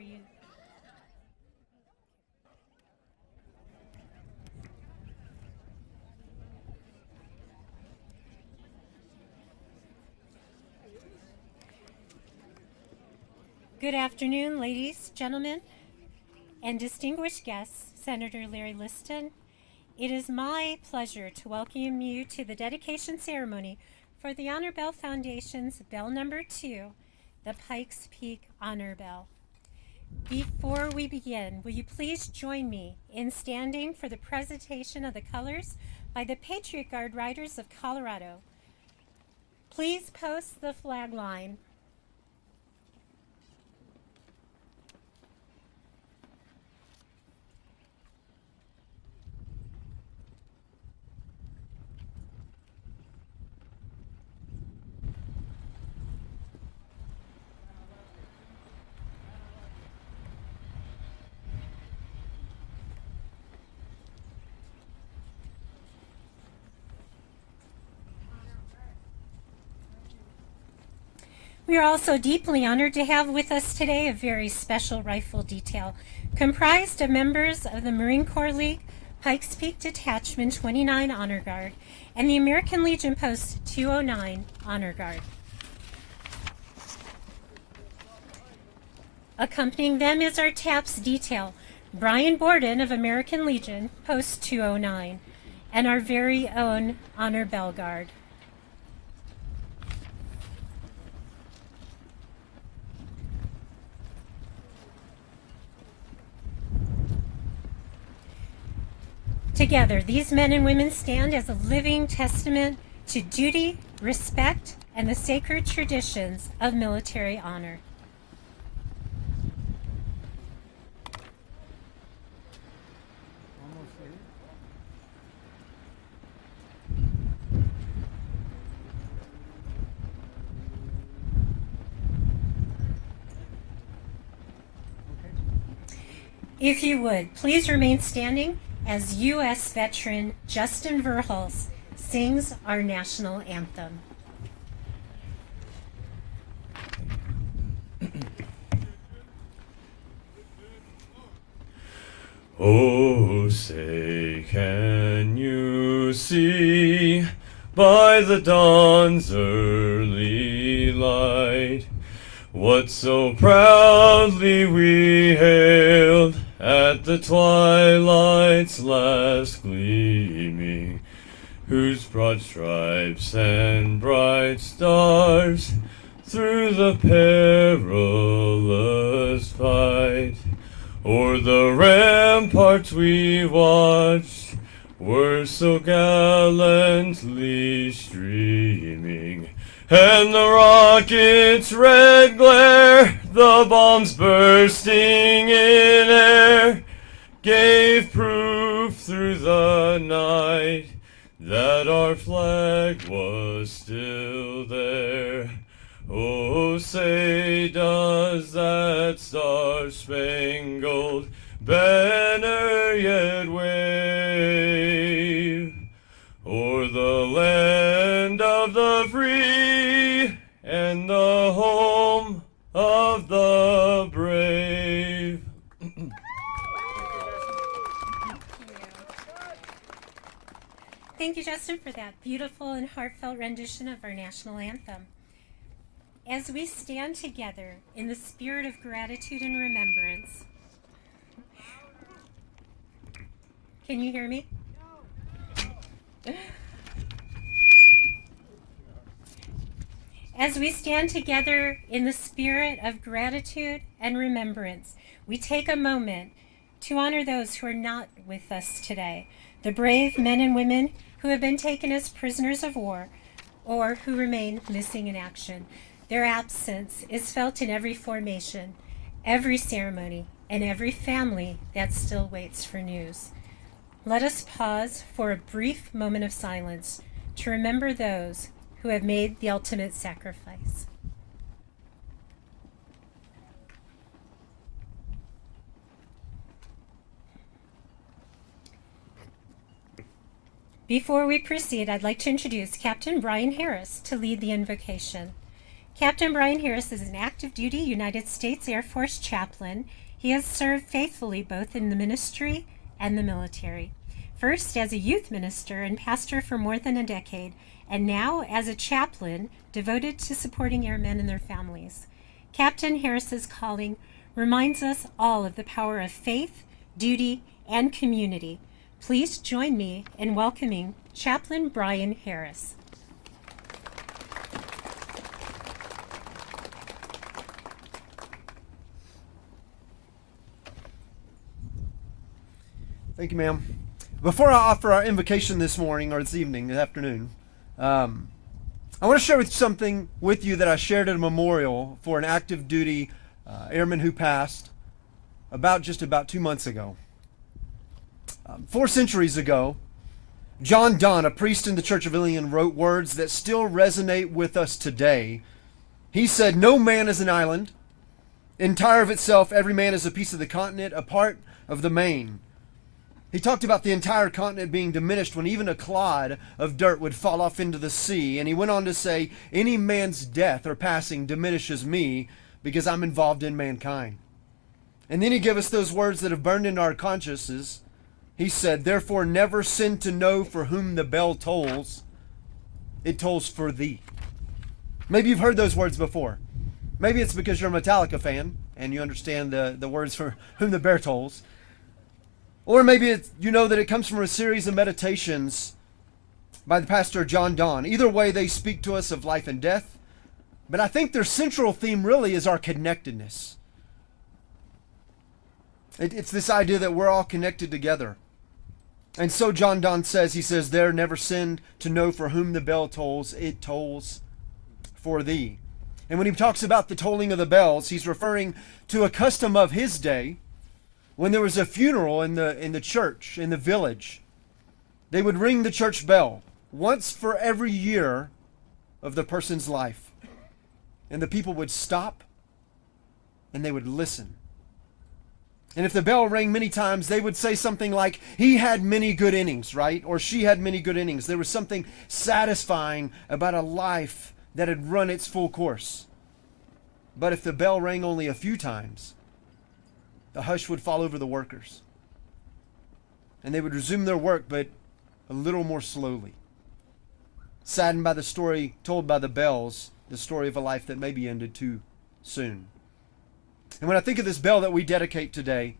Are you? Good afternoon, ladies, gentlemen, and distinguished guests, Senator Larry Liston. It is my pleasure to welcome you to the dedication ceremony for the Honor Bell Foundation's Bell Number 2, the Pikes Peak Honor Bell. Before we begin, will you please join me in standing for the presentation of the colors by the Patriot Guard Riders of Colorado. Please post the flag line. We are also deeply honored to have with us today a very special rifle detail comprised of members of the Marine Corps League Pikes Peak Detachment 29 Honor Guard and the American Legion Post 209 Honor Guard. Accompanying them is our TAPS detail, Brian Borden of American Legion Post 209, and our very own Honor Bell Guard. Together, these men and women stand as a living testament to duty, respect, and the sacred traditions of military honor. If you would, please remain standing as U.S. veteran Justin Verhulst sings our national anthem. Oh, say, can you see by the dawn's early light what so proudly we hailed at the twilight's last gleaming, whose broad stripes and bright stars through the perilous fight o'er the ramparts we watched were so gallantly streaming, and the rocket's red glare, the bombs bursting in air, gave proof through the night that our flag was still there. Oh, say, does that star-spangled banner yet wave o'er the land of the free and the home of the brave? Thank you, Justin, for that beautiful and heartfelt rendition of our national anthem. As we stand together in the spirit of gratitude and remembrance, can you hear me? As we stand together in the spirit of gratitude and remembrance, we take a moment to honor those who are not with us today, the brave men and women who have been taken as prisoners of war or who remain missing in action. Their absence is felt in every formation, every ceremony, and every family that still waits for news. Let us pause for a brief moment of silence to remember those who have made the ultimate sacrifice. Before we proceed, I'd like to introduce Captain Brian Harris to lead the invocation. Captain Brian Harris is an active duty United States Air Force chaplain. He has served faithfully both in the ministry and the military. First as a youth minister and pastor for more than a decade, and now as a chaplain devoted to supporting airmen and their families. Captain Harris's calling reminds us all of the power of faith, duty, and community. Please join me in welcoming Chaplain Brian Harris. Thank you, ma'am. Before I offer our invocation this morning, or this evening, this afternoon, I want to share with something with you that I shared at a memorial for an active duty airman who passed just about 2 months ago. 4 centuries ago, John Donne, a priest in the Church of England, wrote words that still resonate with us today. He said, "No man is an island. Entire of itself, every man is a piece of the continent, a part of the main." He talked about the entire continent being diminished when even a clod of dirt would fall off into the sea. And he went on to say, "Any man's death or passing diminishes me because I'm involved in mankind." And then he gave us those words that have burned into our consciences. He said, "Therefore never sin to know for whom the bell tolls. It tolls for thee." Maybe you've heard those words before. Maybe it's because you're a Metallica fan and you understand the words for whom the bell tolls. Or maybe you know that it comes from a series of meditations by the pastor John Donne. Either way, they speak to us of life and death. But I think their central theme really is our connectedness. It's this idea that we're all connected together. And so John Donne says, he says, "There never sinned to know for whom the bell tolls, it tolls for thee." And when he talks about the tolling of the bells, he's referring to a custom of his day. When there was a funeral in the church, in the village, they would ring the church bell once for every year of the person's life. And the people would stop and they would listen. And if the bell rang many times, they would say something like, "He had many good innings," right? Or "She had many good innings." There was something satisfying about a life that had run its full course. But if the bell rang only a few times, the hush would fall over the workers. And they would resume their work, but a little more slowly. Saddened by the story told by the bells, the story of a life that maybe ended too soon. And when I think of this bell that we dedicate today,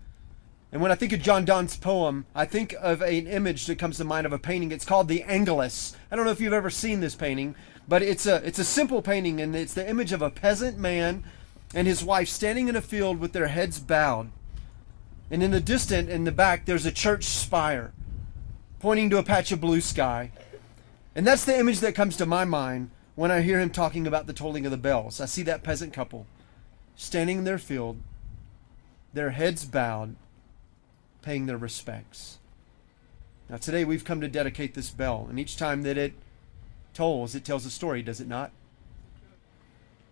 and when I think of John Donne's poem, I think of an image that comes to mind of a painting. It's called the Angelus. I don't know if you've ever seen this painting, but it's a simple painting, and it's the image of a peasant man and his wife standing in a field with their heads bowed. And in the back, there's a church spire pointing to a patch of blue sky. And that's the image that comes to my mind when I hear him talking about the tolling of the bells. I see that peasant couple standing in their field, their heads bowed, paying their respects. Now today we've come to dedicate this bell, and each time that it tolls, it tells a story, does it not?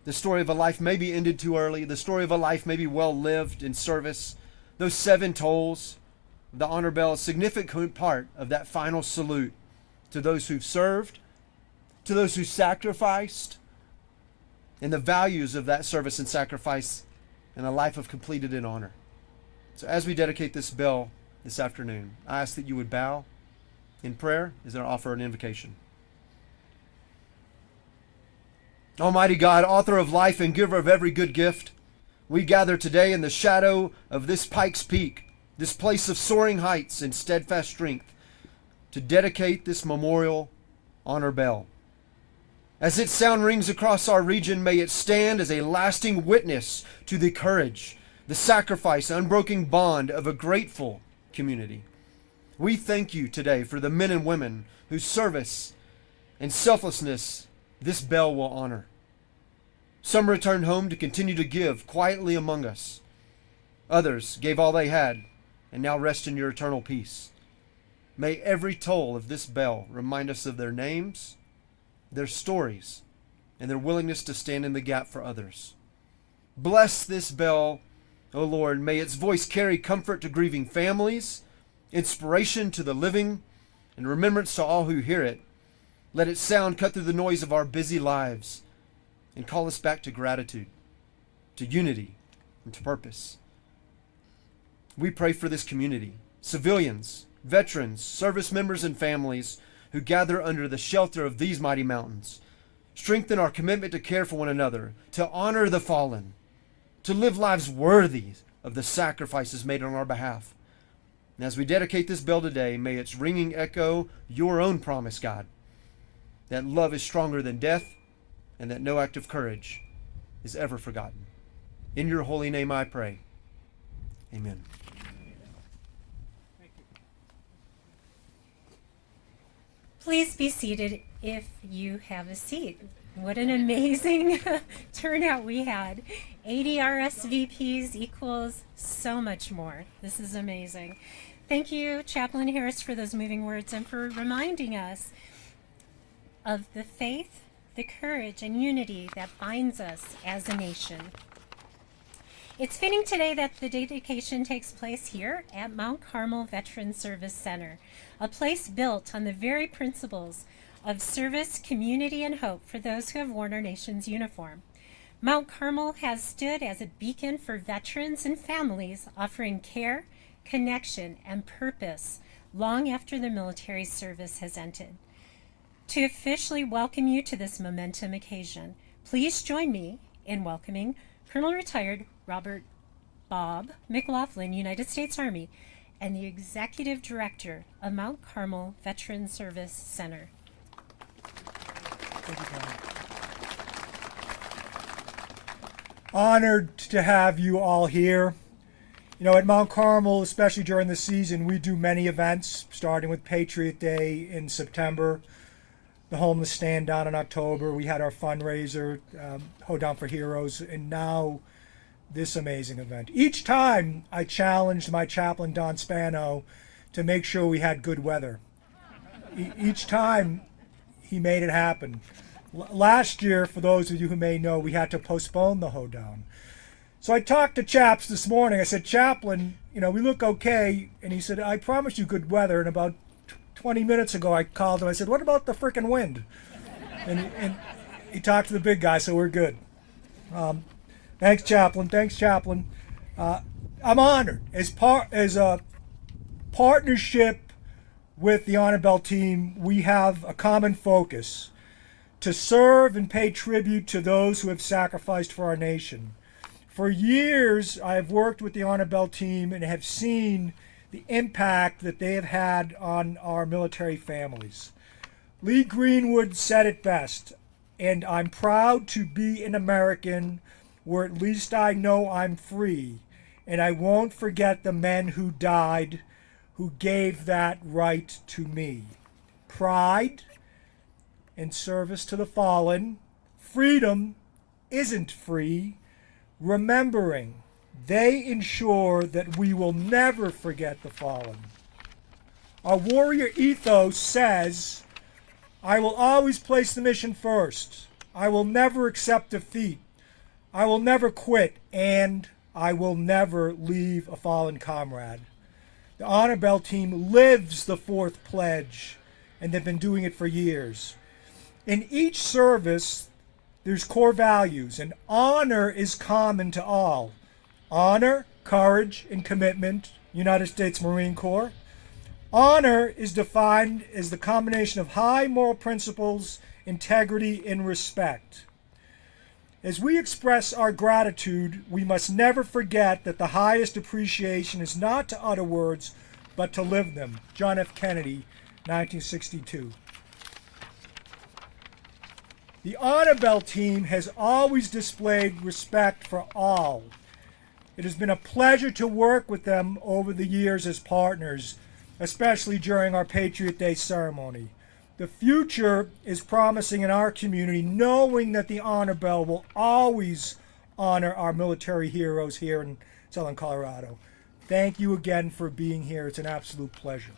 The story of a life maybe ended too early, the story of a life maybe well lived in service. Those 7 tolls, the honor bell, is a significant part of that final salute to those who've served, to those who sacrificed, and the values of that service and sacrifice and a life of completed in honor. So as we dedicate this bell this afternoon, I ask that you would bow in prayer as I offer an invocation. Almighty God, author of life and giver of every good gift, we gather today in the shadow of this Pikes Peak, this place of soaring heights and steadfast strength, to dedicate this memorial honor bell. As its sound rings across our region, may it stand as a lasting witness to the courage, the sacrifice, unbroken bond of a grateful community. We thank you today for the men and women whose service and selflessness this bell will honor. Some returned home to continue to give quietly among us. Others gave all they had and now rest in your eternal peace. May every toll of this bell remind us of their names, their stories, and their willingness to stand in the gap for others. Bless this bell, O Lord. May its voice carry comfort to grieving families, inspiration to the living, and remembrance to all who hear it. Let its sound cut through the noise of our busy lives and call us back to gratitude, to unity, and to purpose. We pray for this community, civilians, veterans, service members, and families who gather under the shelter of these mighty mountains. Strengthen our commitment to care for one another, to honor the fallen, to live lives worthy of the sacrifices made on our behalf. And as we dedicate this bell today, may its ringing echo your own promise, God, that love is stronger than death and that no act of courage is ever forgotten. In your holy name I pray. Amen. Please be seated if you have a seat. What an amazing turnout we had. 80 RSVPs equals so much more. This is amazing. Thank you, Chaplain Harris, for those moving words and for reminding us of the faith, the courage, and unity that binds us as a nation. It's fitting today that the dedication takes place here at Mount Carmel Veterans Service Center, a place built on the very principles of service, community, and hope for those who have worn our nation's uniform. Mount Carmel has stood as a beacon for veterans and families, offering care, connection, and purpose long after the military service has ended. To officially welcome you to this momentum occasion, please join me in welcoming Colonel Retired Robert Bob McLaughlin, United States Army, and the Executive Director of Mount Carmel Veterans Service Center. Thank you, Connie. Honored to have you all here. You know, at Mount Carmel, especially during the season, we do many events, starting with Patriot Day in September, the homeless stand down in October. We had our fundraiser, Hoedown for Heroes, and now this amazing event. Each time I challenged my chaplain, Don Spano, to make sure we had good weather. Each time he made it happen. Last year, for those of you who may know, we had to postpone the hoedown. So I talked to Chaps this morning. I said, Chaplain, you know, we look okay. And he said, I promised you good weather. And about 20 minutes ago, I called him. I said, what about the frickin' wind? And he talked to the big guy, so we're good. Thanks, Chaplain. Thanks, Chaplain. I'm honored. As a partnership with the Honor Bell team, we have a common focus: to serve and pay tribute to those who have sacrificed for our nation. For years, I have worked with the Honor Bell team and have seen the impact that they have had on our military families. Lee Greenwood said it best, and I'm proud to be an American where at least I know I'm free, and I won't forget the men who died, who gave that right to me. Pride and service to the fallen. Freedom isn't free. Remembering, they ensure that we will never forget the fallen. Our warrior ethos says, I will always place the mission first. I will never accept defeat. I will never quit, and I will never leave a fallen comrade. The Honor Bell team lives the fourth pledge, and they've been doing it for years. In each service, there's core values, and honor is common to all. Honor, courage, and commitment, United States Marine Corps. Honor is defined as the combination of high moral principles, integrity, and respect. As we express our gratitude, we must never forget that the highest appreciation is not to utter words, but to live them. John F. Kennedy, 1962. The Honor Bell team has always displayed respect for all. It has been a pleasure to work with them over the years as partners, especially during our Patriot Day ceremony. The future is promising in our community, knowing that the Honor Bell will always honor our military heroes here in Southern Colorado. Thank you again for being here. It's an absolute pleasure.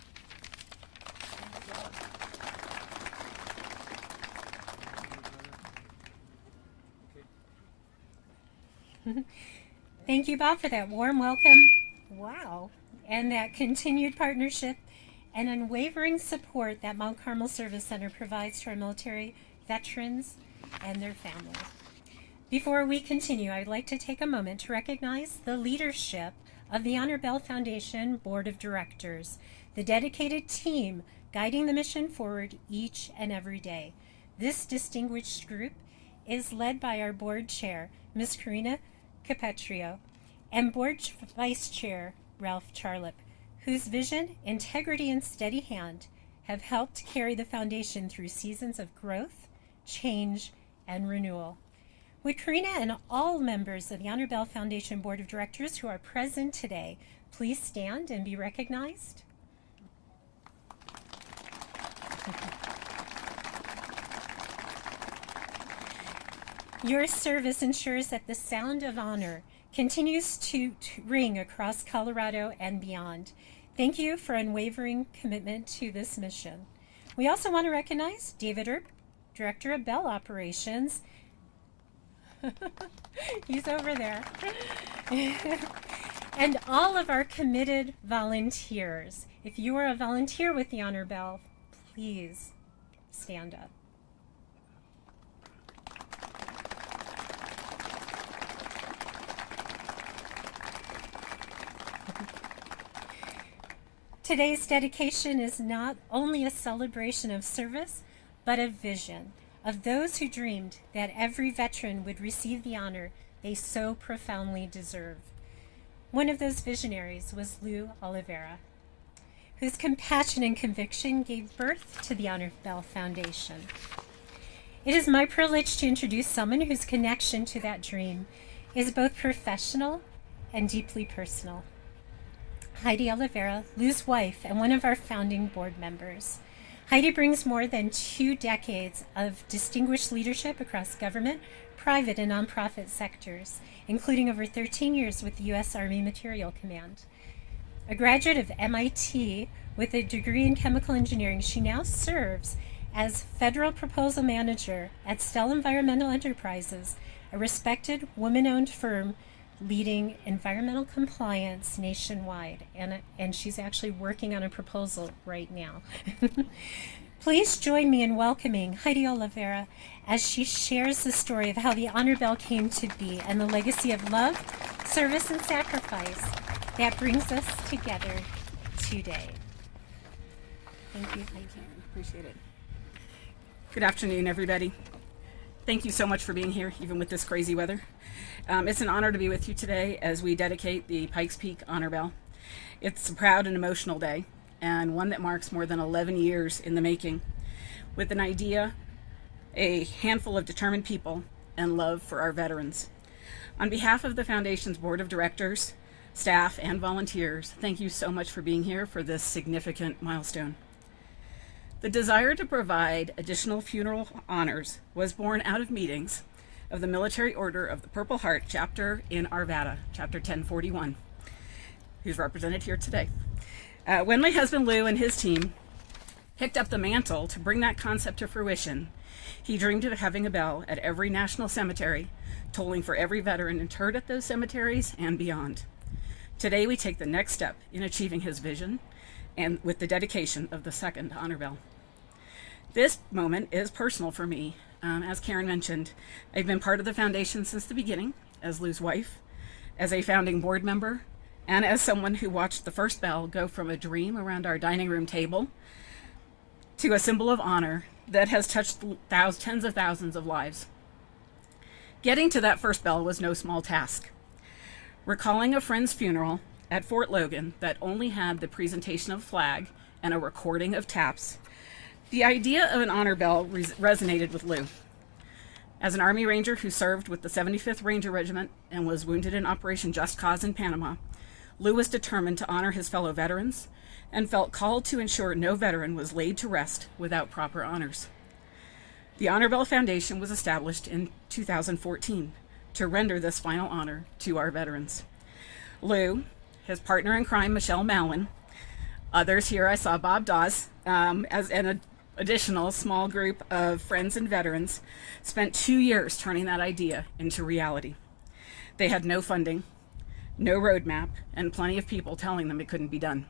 Thank you, Bob, for that warm welcome. Wow. And that continued partnership and unwavering support that Mount Carmel Service Center provides to our military veterans and their families. Before we continue, I'd like to take a moment to recognize the leadership of the Honor Bell Foundation Board of Directors, the dedicated team guiding the mission forward each and every day. This distinguished group is led by our board chair, Ms. Karina Capetrio, and board vice chair, Ralph Charlip, whose vision, integrity, and steady hand have helped carry the foundation through seasons of growth, change, and renewal. Would Karina and all members of the Honor Bell Foundation Board of Directors who are present today please stand and be recognized? Your service ensures that the sound of honor continues to ring across Colorado and beyond. Thank you for unwavering commitment to this mission. We also want to recognize David Earp, Director of Bell Operations. He's over there. And all of our committed volunteers. If you are a volunteer with the Honor Bell, please stand up. Today's dedication is not only a celebration of service, but a vision of those who dreamed that every veteran would receive the honor they so profoundly deserve. One of those visionaries was Lou Oliveira, whose compassion and conviction gave birth to the Honor Bell Foundation. It is my privilege to introduce someone whose connection to that dream is both professional and deeply personal. Heidi Oliveira, Lou's wife and one of our founding board members. Heidi brings more than 2 decades of distinguished leadership across government, private, and nonprofit sectors, including over 13 years with the U.S. Army Materiel Command. A graduate of MIT with a degree in chemical engineering, she now serves as Federal Proposal Manager at Stell Environmental Enterprises, a respected woman-owned firm leading environmental compliance nationwide, and she's actually working on a proposal right now. Please join me in welcoming Heidi Oliveira as she shares the story of how the Honor Bell came to be and the legacy of love, service, and sacrifice that brings us together today. Thank you. Thank you. Appreciate it. Good afternoon, everybody. Thank you so much for being here, even with this crazy weather. It's an honor to be with you today as we dedicate the Pikes Peak Honor Bell. It's a proud and emotional day, and one that marks more than 11 years in the making, with an idea, a handful of determined people, and love for our veterans. On behalf of the Foundation's Board of Directors, staff, and volunteers, thank you so much for being here for this significant milestone. The desire to provide additional funeral honors was born out of meetings of the Military Order of the Purple Heart chapter in Arvada, chapter 1041, who's represented here today. When my husband Lou and his team picked up the mantle to bring that concept to fruition, he dreamed of having a bell at every national cemetery, tolling for every veteran interred at those cemeteries and beyond. Today we take the next step in achieving his vision, and with the dedication of the second Honor Bell. This moment is personal for me. As Karen mentioned, I've been part of the foundation since the beginning, as Lou's wife, as a founding board member, and as someone who watched the first bell go from a dream around our dining room table to a symbol of honor that has touched tens of thousands of lives. Getting to that first bell was no small task. Recalling a friend's funeral at Fort Logan that only had the presentation of flag and a recording of taps, the idea of an honor bell resonated with Lou. As an Army Ranger who served with the 75th Ranger Regiment and was wounded in Operation Just Cause in Panama, Lou was determined to honor his fellow veterans and felt called to ensure no veteran was laid to rest without proper honors. The Honor Bell Foundation was established in 2014 to render this final honor to our veterans. Lou, his partner in crime, Michelle Malin, others here, I saw Bob Dawes, as an additional small group of friends and veterans, spent 2 years turning that idea into reality. They had no funding, no roadmap, and plenty of people telling them it couldn't be done.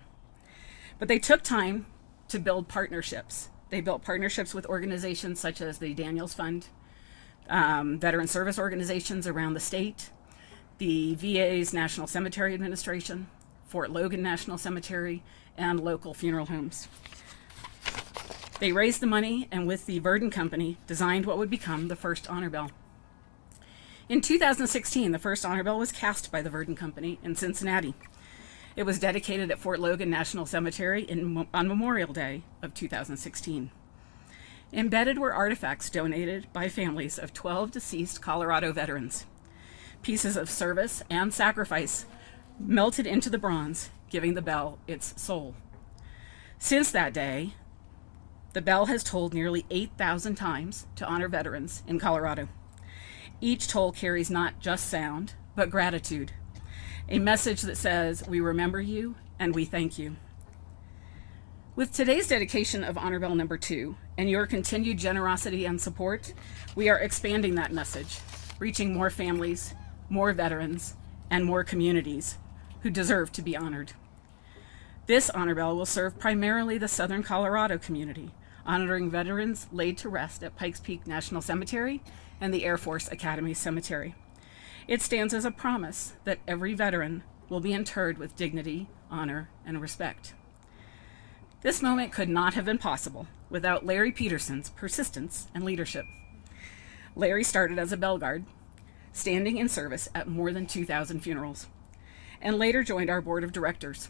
But they took time to build partnerships. They built partnerships with organizations such as the Daniels Fund, veteran service organizations around the state, the VA's National Cemetery Administration, Fort Logan National Cemetery, and local funeral homes. They raised the money and with the Verdon Company designed what would become the first honor bell. In 2016, the first honor bell was cast by the Verdon Company in Cincinnati. It was dedicated at Fort Logan National Cemetery on Memorial Day of 2016. Embedded were artifacts donated by families of 12 deceased Colorado veterans. Pieces of service and sacrifice melted into the bronze, giving the bell its soul. Since that day, the bell has tolled nearly 8,000 times to honor veterans in Colorado. Each toll carries not just sound, but gratitude, a message that says, we remember you and we thank you. With today's dedication of Honor Bell number 2 and your continued generosity and support, we are expanding that message, reaching more families, more veterans, and more communities who deserve to be honored. This honor bell will serve primarily the Southern Colorado community, honoring veterans laid to rest at Pikes Peak National Cemetery and the Air Force Academy Cemetery. It stands as a promise that every veteran will be interred with dignity, honor, and respect. This moment could not have been possible without Larry Peterson's persistence and leadership. Larry started as a bell guard, standing in service at more than 2,000 funerals, and later joined our board of directors.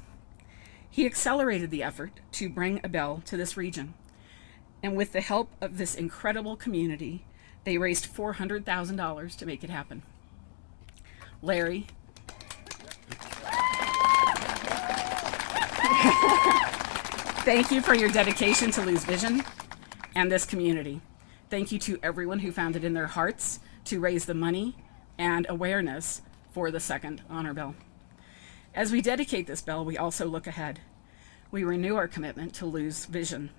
He accelerated the effort to bring a bell to this region, and with the help of this incredible community, they raised $400,000 to make it happen. Larry, thank you for your dedication to Lose Vision and this community. Thank you to everyone who found it in their hearts to raise the money and awareness for the second honor bell. As we dedicate this bell, we also look ahead. We renew our commitment to Lose Vision,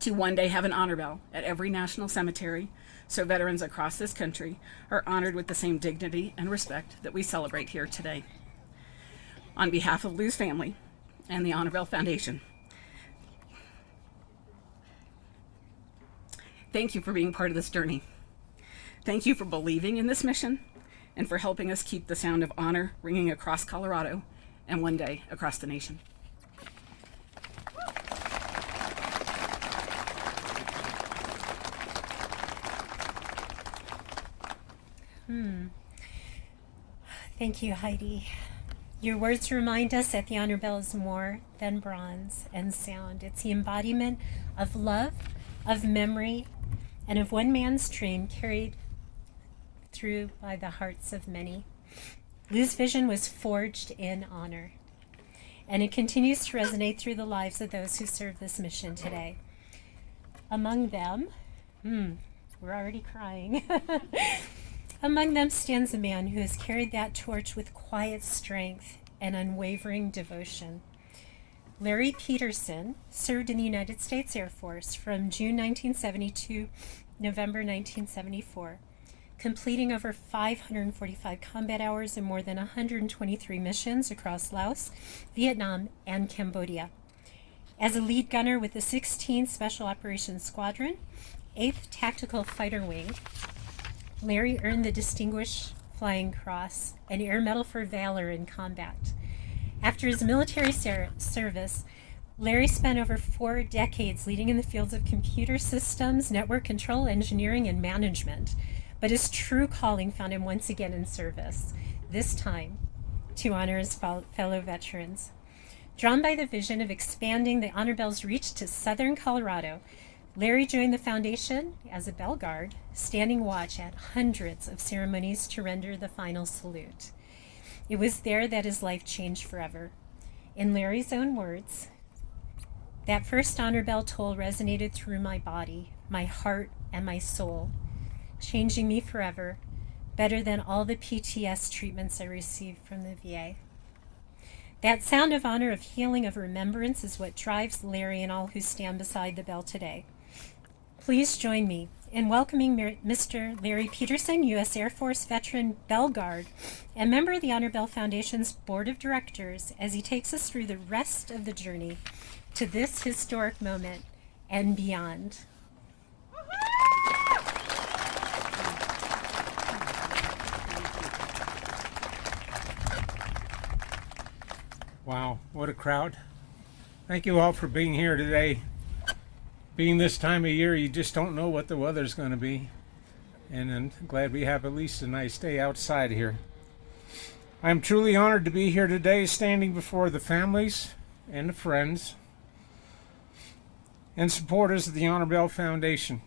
to one day have an honor bell at every national cemetery so veterans across this country are honored with the same dignity and respect that we celebrate here today. On behalf of Lou's family and the Honor Bell Foundation, thank you for being part of this journey. Thank you for believing in this mission and for helping us keep the sound of honor ringing across Colorado and one day across the nation. Thank you, Heidi. Your words remind us that the honor bell is more than bronze and sound. It's the embodiment of love, of memory, and of one man's dream carried through by the hearts of many. Lou's vision was forged in honor, and it continues to resonate through the lives of those who serve this mission today. Among them, we're already crying. Among them stands a man who has carried that torch with quiet strength and unwavering devotion. Larry Peterson served in the United States Air Force from June 1970 to November 1974, completing over 545 combat hours and more than 123 missions across Laos, Vietnam, and Cambodia. As a lead gunner with the 16th Special Operations Squadron, 8th Tactical Fighter Wing, Larry earned the Distinguished Flying Cross and Air Medal for Valor in combat. After his military service, Larry spent over 4 decades leading in the fields of computer systems, network control, engineering, and management. But his true calling found him once again in service, this time to honor his fellow veterans. Drawn by the vision of expanding the honor bell's reach to southern Colorado, Larry joined the foundation as a bell guard, standing watch at hundreds of ceremonies to render the final salute. It was there that his life changed forever. In Larry's own words, that first honor bell toll resonated through my body, my heart, and my soul, changing me forever, better than all the PTS treatments I received from the VA. That sound of honor, of healing, of remembrance is what drives Larry and all who stand beside the bell today. Please join me in welcoming Mr. Larry Peterson, U.S. Air Force veteran Bell Guard and member of the Honor Bell Foundation's Board of Directors, as he takes us through the rest of the journey to this historic moment and beyond. Wow, what a crowd. Thank you all for being here today. Being this time of year, you just don't know what the weather's going to be. And I'm glad we have at least a nice day outside here. I am truly honored to be here today, standing before the families and the friends and supporters of the Honor Bell Foundation.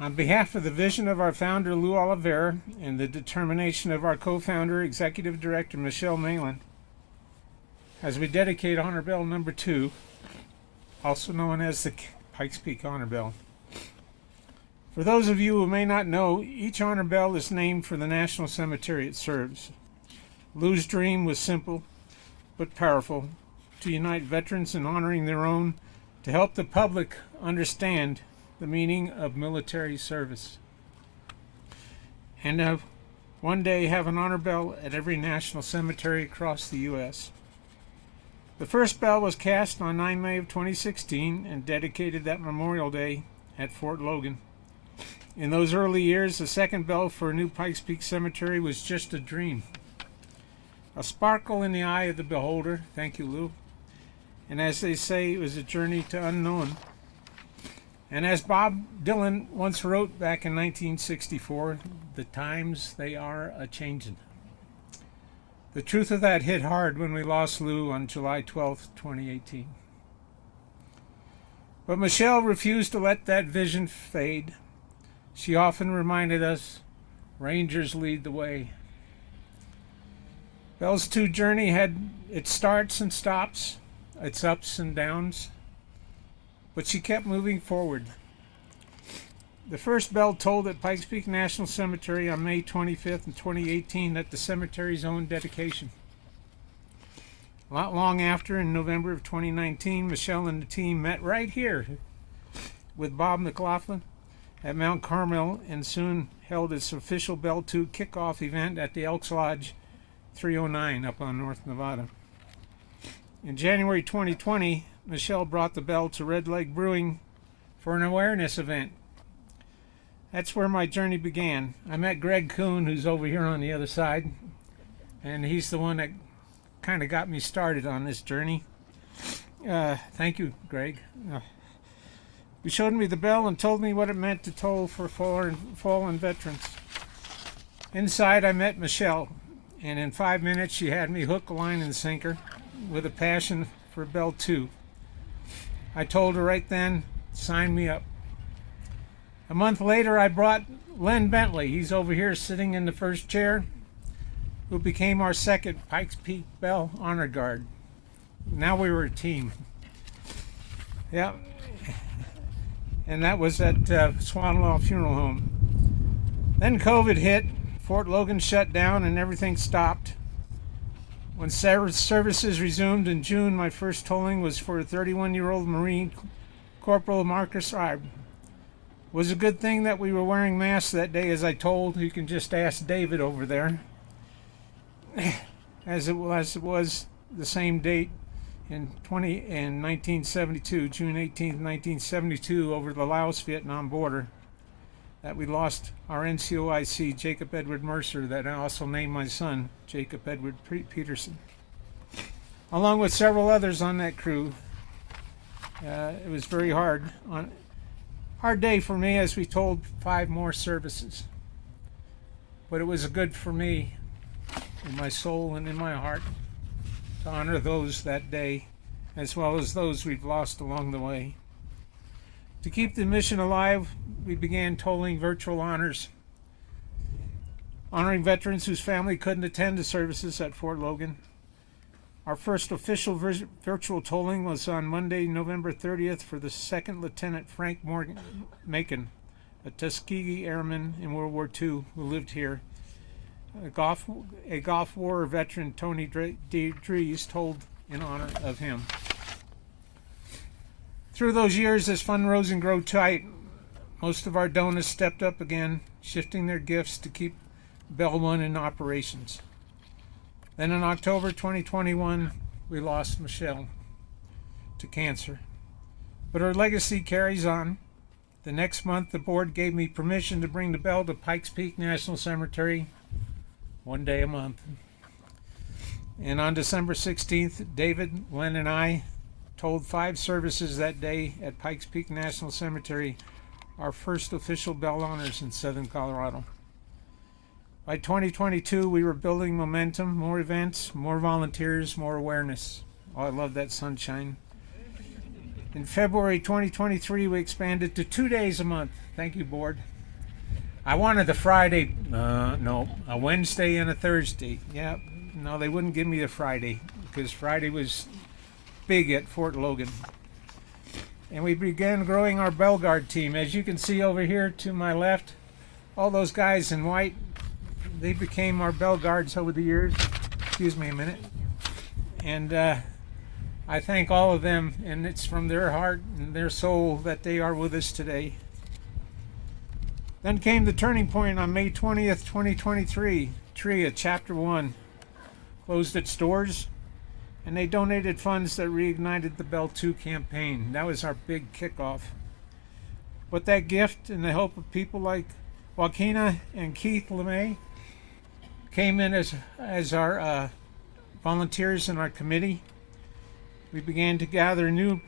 On behalf of the vision of our founder, Lou Oliveira, and the determination of our co-founder, Executive Director, Michelle Malin, as we dedicate Honor Bell number 2, also known as the Pikes Peak Honor Bell. For those of you who may not know, each honor bell is named for the national cemetery it serves. Lou's dream was simple but powerful: to unite veterans in honoring their own, to help the public understand the meaning of military service, and one day have an honor bell at every national cemetery across the U.S. The first bell was cast on 9 May of 2016 and dedicated that Memorial Day at Fort Logan. In those early years, the second bell for a new Pikes Peak Cemetery was just a dream. A sparkle in the eye of the beholder, thank you, Lou. And as they say, it was a journey to unknown. And as Bob Dylan once wrote back in 1964, the times they are a-changin'. The truth of that hit hard when we lost Lou on July 12, 2018. But Michelle refused to let that vision fade. She often reminded us, Rangers lead the way. Bell's 2 journey had its starts and stops, its ups and downs, but she kept moving forward. The first bell tolled at Pikes Peak National Cemetery on May 25th, 2018 at the cemetery's own dedication. Not long after, in November of 2019, Michelle and the team met right here with Bob McLaughlin at Mount Carmel and soon held its official Bell 2 kickoff event at the Elks Lodge 309 up on North Nevada. In January 2020, Michelle brought the bell to Red Leg Brewing for an awareness event. That's where my journey began. I met Greg Kuhn, who's over here on the other side, and he's the one that kind of got me started on this journey. Thank you, Greg. He showed me the bell and told me what it meant to toll for fallen veterans. Inside, I met Michelle, and in 5 minutes, she had me hook, line, and sinker with a passion for Bell 2. I told her right then, sign me up. A month later, I brought Len Bentley. He's over here sitting in the first chair, who became our second Pikes Peak Bell Honor Guard. Now we were a team. Yeah. And that was at Swanlaw Funeral Home. Then COVID hit, Fort Logan shut down, and everything stopped. When services resumed in June, my first tolling was for a 31-year-old Marine, Corporal Marcus Ibe. It was a good thing that we were wearing masks that day, as I told. You can just ask David over there. As it was the same date in 1972, June 18th, 1972, over the Laos-Vietnam border, that we lost our NCOIC, Jacob Edward Mercer, that I also named my son, Jacob Edward Peterson. Along with several others on that crew. It was very hard day for me, as we told 5 more services. But it was good for me, in my soul and in my heart, to honor those that day, as well as those we've lost along the way. To keep the mission alive, we began tolling virtual honors, honoring veterans whose family couldn't attend the services at Fort Logan. Our first official virtual tolling was on Monday, November 30th, for the 2nd Lieutenant Frank Macon, a Tuskegee Airman in World War II who lived here. A Gulf War veteran, Tony Dries, told in honor of him. Through those years, as fundraising grew tight, most of our donors stepped up again, shifting their gifts to keep Bell 1 in operations. Then in October 2021, we lost Michelle to cancer. But her legacy carries on. The next month, the board gave me permission to bring the bell to Pikes Peak National Cemetery 1 day a month. And on December 16th, David, Len, and I told 5 services that day at Pikes Peak National Cemetery, our first official bell honors in southern Colorado. By 2022, we were building momentum, more events, more volunteers, more awareness. Oh, I love that sunshine. In February 2023, we expanded to 2 days a month. Thank you, board. I wanted the Friday, a Wednesday and a Thursday. Yeah, no, they wouldn't give me the Friday because Friday was big at Fort Logan. And we began growing our Bell Guard team. As you can see over here to my left, all those guys in white, they became our Bell Guards over the years. Excuse me a minute. And I thank all of them, and it's from their heart and their soul that they are with us today. Then came the turning point on May 20th, 2023. TRIA Chapter 1 closed its doors, and they donated funds that reignited the Bell 2 campaign. That was our big kickoff. With that gift and the help of people like Joaquina and Keith LeMay came in as our volunteers in our committee. We began to gather new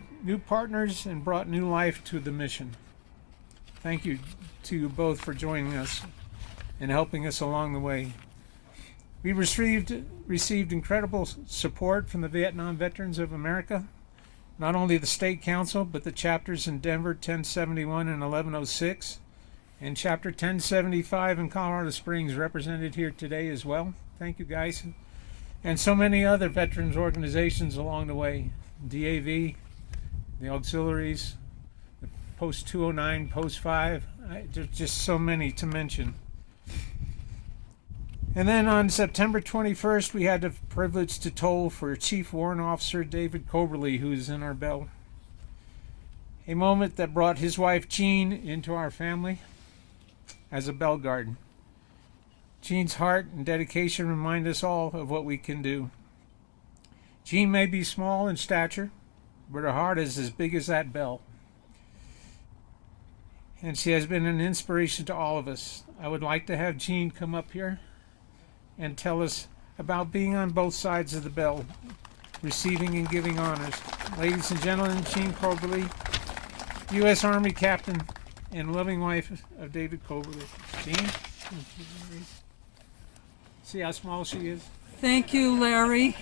partners and brought new life to the mission. Thank you to you both for joining us and helping us along the way. We received incredible support from the Vietnam Veterans of America, not only the State Council, but the chapters in Denver 1071 and 1106, and Chapter 1075 in Colorado Springs represented here today as well. Thank you, guys. And so many other veterans organizations along the way. DAV, the auxiliaries, the Post 209, Post 5. There's just so many to mention. And then on September 21st, we had the privilege to toll for Chief Warrant Officer David Coberly, who's in our bell. A moment that brought his wife Jean into our family as a bell guard. Jean's heart and dedication remind us all of what we can do. Jean may be small in stature, but her heart is as big as that bell. And she has been an inspiration to all of us. I would like to have Jean come up here and tell us about being on both sides of the bell, receiving and giving honors. Ladies and gentlemen, Jean Coberly, U.S. Army Captain and loving wife of David Coberly. Jean? See how small she is? Thank you, Larry.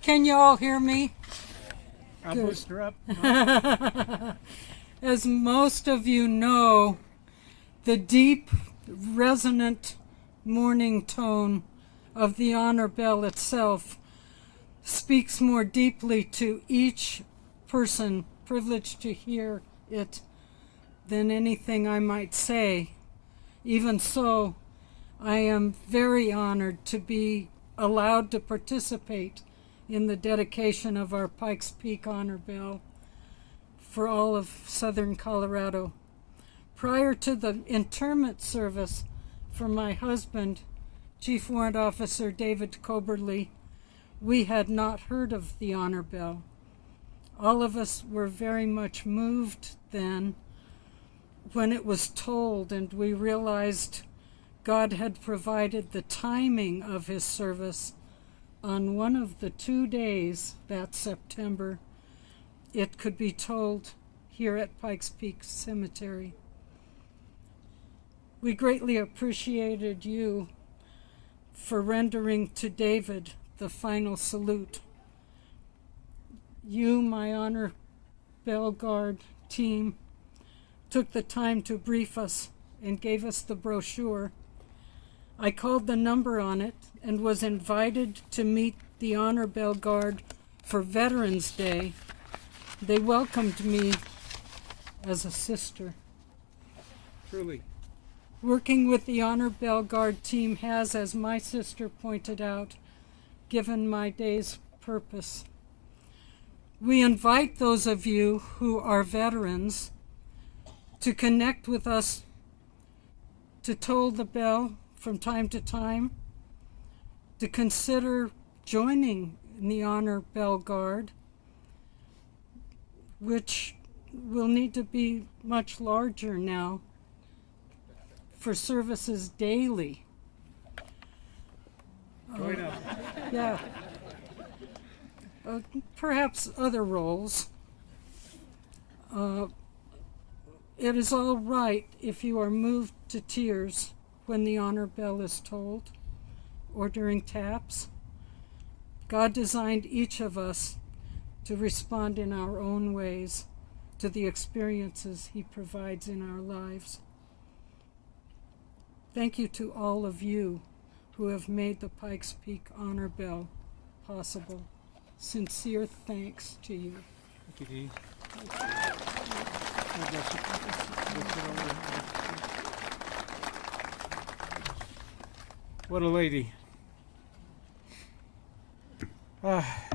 Can you all hear me? I'll boost her up. As most of you know, the deep, resonant morning tone of the honor bell itself speaks more deeply to each person privileged to hear it than anything I might say. Even so, I am very honored to be allowed to participate in the dedication of our Pikes Peak Honor Bell for all of Southern Colorado. Prior to the interment service for my husband, Chief Warrant Officer David Coberly, we had not heard of the Honor Bell. All of us were very much moved then when it was told, and we realized God had provided the timing of his service on one of the 2 days that September it could be told here at Pikes Peak Cemetery. We greatly appreciated you for rendering to David the final salute. You, my honor bell guard team, took the time to brief us and gave us the brochure. I called the number on it and was invited to meet the Honor Bell Guard for Veterans Day. They welcomed me as a sister. Truly. Working with the Honor Bell Guard team has, as my sister pointed out, given my day's purpose. We invite those of you who are veterans to connect with us to toll the bell from time to time, to consider joining in the Honor Bell Guard, which will need to be much larger now for services daily. Join us. Yeah. perhaps other roles. It is all right if you are moved to tears when the honor bell is tolled or during taps. God designed each of us to respond in our own ways to the experiences He provides in our lives. Thank you to all of you who have made the Pikes Peak Honor Bell possible. Sincere thanks to you. Thank you, Dee. God bless you. What a lady.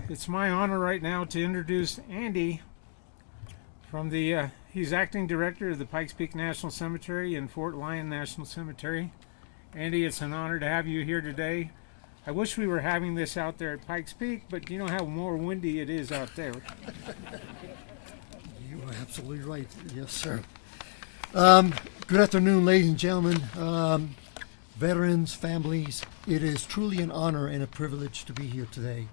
It's my honor right now to introduce Andy from he's acting director of the Pikes Peak National Cemetery and Fort Lyon National Cemetery. Andy, it's an honor to have you here today. I wish we were having this out there at Pikes Peak, but you know how more windy it is out there. You are absolutely right. Yes, sir. Good afternoon, ladies and gentlemen, veterans, families. It is truly an honor and a privilege to be here today.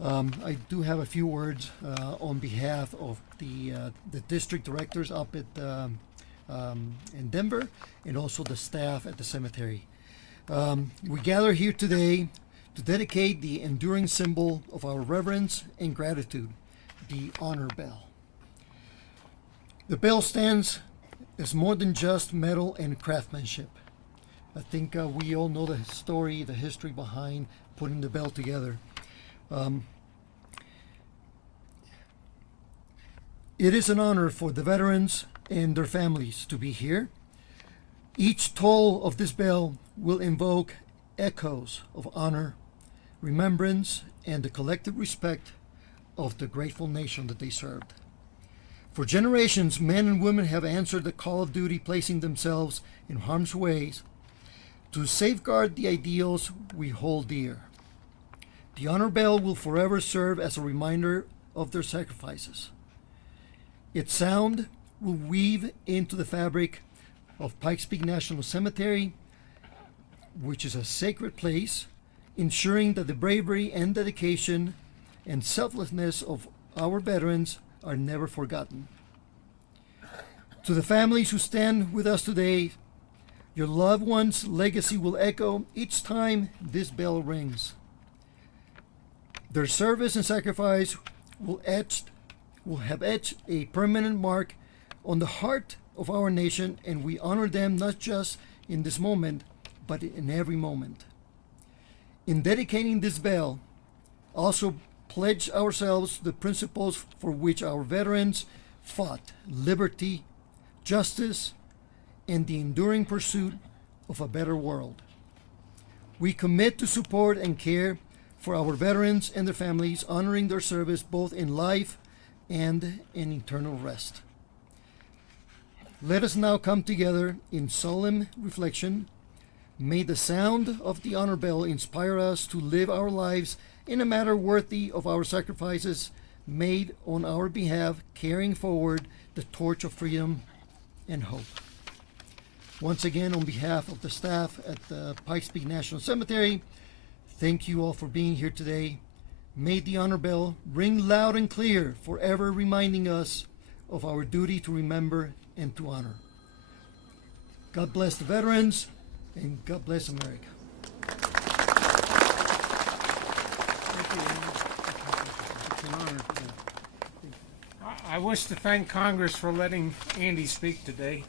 I do have a few words on behalf of the district directors up at in Denver and also the staff at the cemetery. We gather here today to dedicate the enduring symbol of our reverence and gratitude, the honor bell. The bell stands as more than just metal and craftsmanship. I think we all know the story, the history behind putting the bell together. It is an honor for the veterans and their families to be here. Each toll of this bell will invoke echoes of honor, remembrance, and the collective respect of the grateful nation that they served. For generations, men and women have answered the call of duty, placing themselves in harm's way to safeguard the ideals we hold dear. The honor bell will forever serve as a reminder of their sacrifices. Its sound will weave into the fabric of Pikes Peak National Cemetery, which is a sacred place, ensuring that the bravery and dedication and selflessness of our veterans are never forgotten. To the families who stand with us today, your loved ones' legacy will echo each time this bell rings. Their service and sacrifice will have etched a permanent mark on the heart of our nation, and we honor them not just in this moment, but in every moment. In dedicating this bell, also pledge ourselves to the principles for which our veterans fought: liberty, justice, and the enduring pursuit of a better world. We commit to support and care for our veterans and their families, honoring their service both in life and in eternal rest. Let us now come together in solemn reflection. May the sound of the honor bell inspire us to live our lives in a manner worthy of our sacrifices made on our behalf, carrying forward the torch of freedom and hope. Once again, on behalf of the staff at the Pikes Peak National Cemetery, thank you all for being here today. May the honor bell ring loud and clear, forever reminding us of our duty to remember and to honor. God bless the veterans, and God bless America. Thank you, Andy. It's an honor. I wish to thank Congress for letting Andy speak today.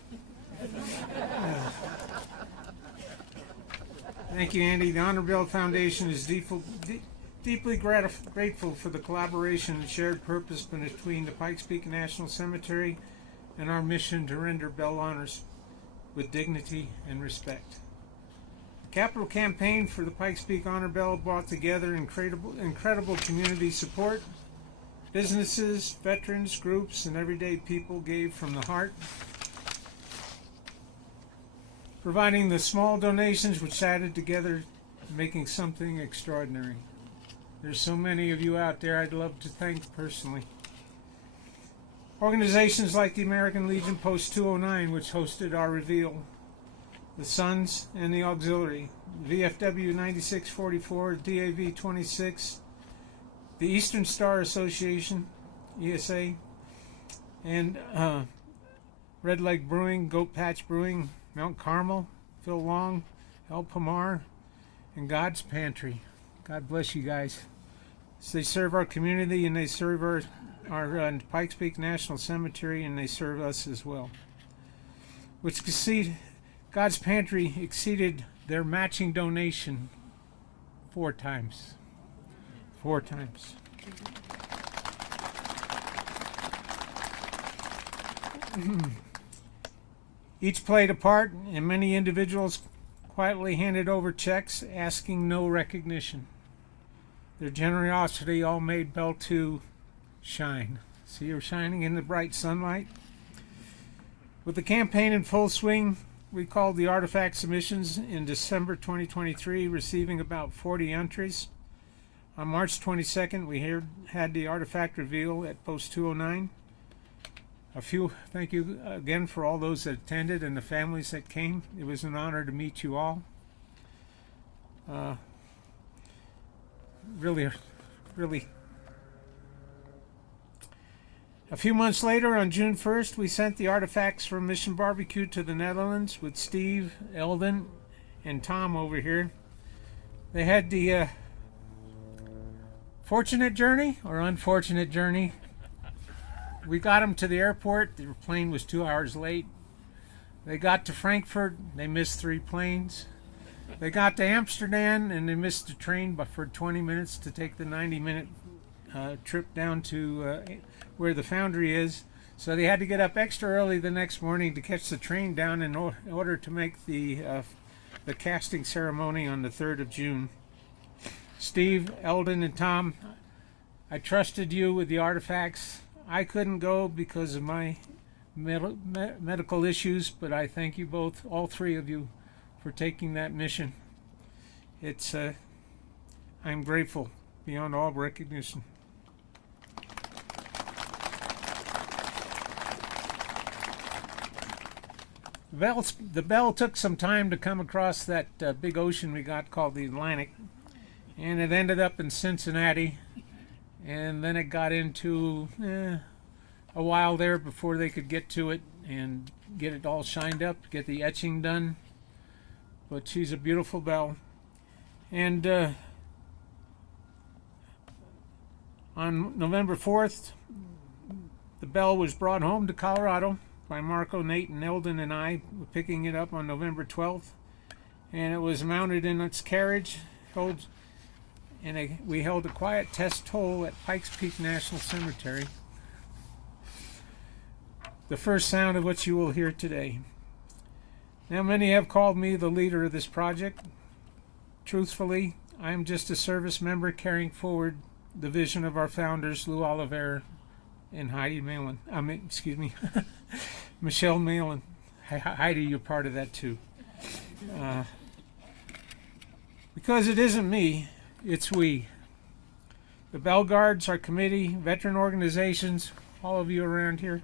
Thank you, Andy. The Honor Bell Foundation is deeply grateful for the collaboration and shared purpose between the Pikes Peak National Cemetery and our mission to render bell honors with dignity and respect. The capital campaign for the Pikes Peak Honor Bell brought together incredible community support. Businesses, veterans, groups, and everyday people gave from the heart, providing the small donations which added together, making something extraordinary. There's so many of you out there I'd love to thank personally. Organizations like the American Legion Post 209, which hosted our reveal, the Sons and the Auxiliary, VFW 9644, DAV 26, the Eastern Star Association, ESA, and Red Leg Brewing, Goat Patch Brewing, Mount Carmel, Phil Long, El Pomar, and God's Pantry. God bless you guys. So they serve our community, and they serve our Pikes Peak National Cemetery, and they serve us as well. Which God's Pantry exceeded their matching donation 4 times. 4 times. Each played a part, and many individuals quietly handed over checks asking no recognition. Their generosity all made Bell 2 shine. See, you're shining in the bright sunlight. With the campaign in full swing, we called the artifact submissions in December 2023, receiving about 40 entries. On March 22nd, we had the artifact reveal at Post 209. Thank you again for all those that attended and the families that came. It was an honor to meet you all. Really. A few months later, on June 1st, we sent the artifacts from Mission Barbecue to the Netherlands with Steve, Eldon, and Tom over here. They had the fortunate journey or unfortunate journey. We got them to the airport. The plane was 2 hours late. They got to Frankfurt. They missed 3 planes. They got to Amsterdam, and they missed the train for 20 minutes to take the 90-minute trip down to where the foundry is. So they had to get up extra early the next morning to catch the train down in order to make the casting ceremony on the 3rd of June. Steve, Eldon, and Tom, I trusted you with the artifacts. I couldn't go because of my medical issues, but I thank you both, all 3 of you, for taking that mission. I'm grateful beyond all recognition. The Bell took some time to come across that big ocean we got called the Atlantic, and it ended up in Cincinnati, and then it got into a while there before they could get to it and get it all shined up, get the etching done. But she's a beautiful bell. And on November 4th, the bell was brought home to Colorado by Marco, Nate, and Eldon, and I were picking it up on November 12th. And it was mounted in its carriage, we held a quiet test toll at Pikes Peak National Cemetery. The first sound of what you will hear today. Now, many have called me the leader of this project. Truthfully, I am just a service member carrying forward the vision of our founders, Lou Oliver and Heidi Malin. Michelle Malin. Heidi, you're part of that too. Because it isn't me, it's we. The Bell Guards, our committee, veteran organizations, all of you around here,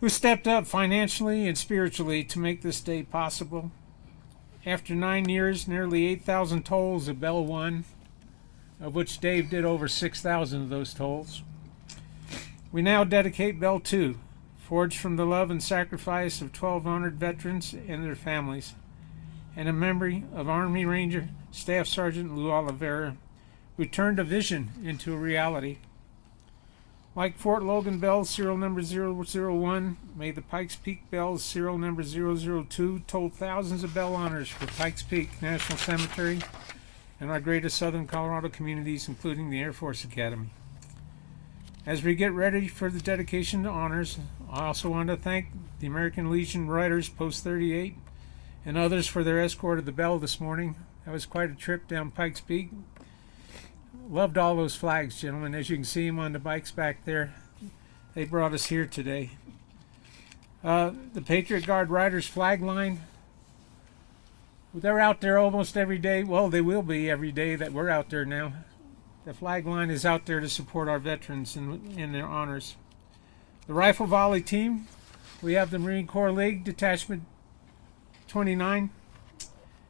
who stepped up financially and spiritually to make this day possible. After 9 years, nearly 8,000 tolls of Bell 1, of which Dave did over 6,000 of those tolls. We now dedicate Bell 2, forged from the love and sacrifice of 1,200 veterans and their families, and in memory of Army Ranger Staff Sergeant Lou Oliveira, who turned a vision into a reality. Like Fort Logan Bell, serial number 001, may the Pikes Peak Bells, serial number 002, told thousands of bell honors for Pikes Peak National Cemetery and our greatest southern Colorado communities, including the Air Force Academy. As we get ready for the dedication to honors, I also want to thank the American Legion Riders Post 38 and others for their escort of the bell this morning. That was quite a trip down Pikes Peak. Loved all those flags, gentlemen. As you can see them on the bikes back there, they brought us here today. The Patriot Guard Riders flag line, they're out there almost every day. Well, they will be every day that we're out there now. The flag line is out there to support our veterans in their honors. The Rifle Volley team, we have the Marine Corps League Detachment 29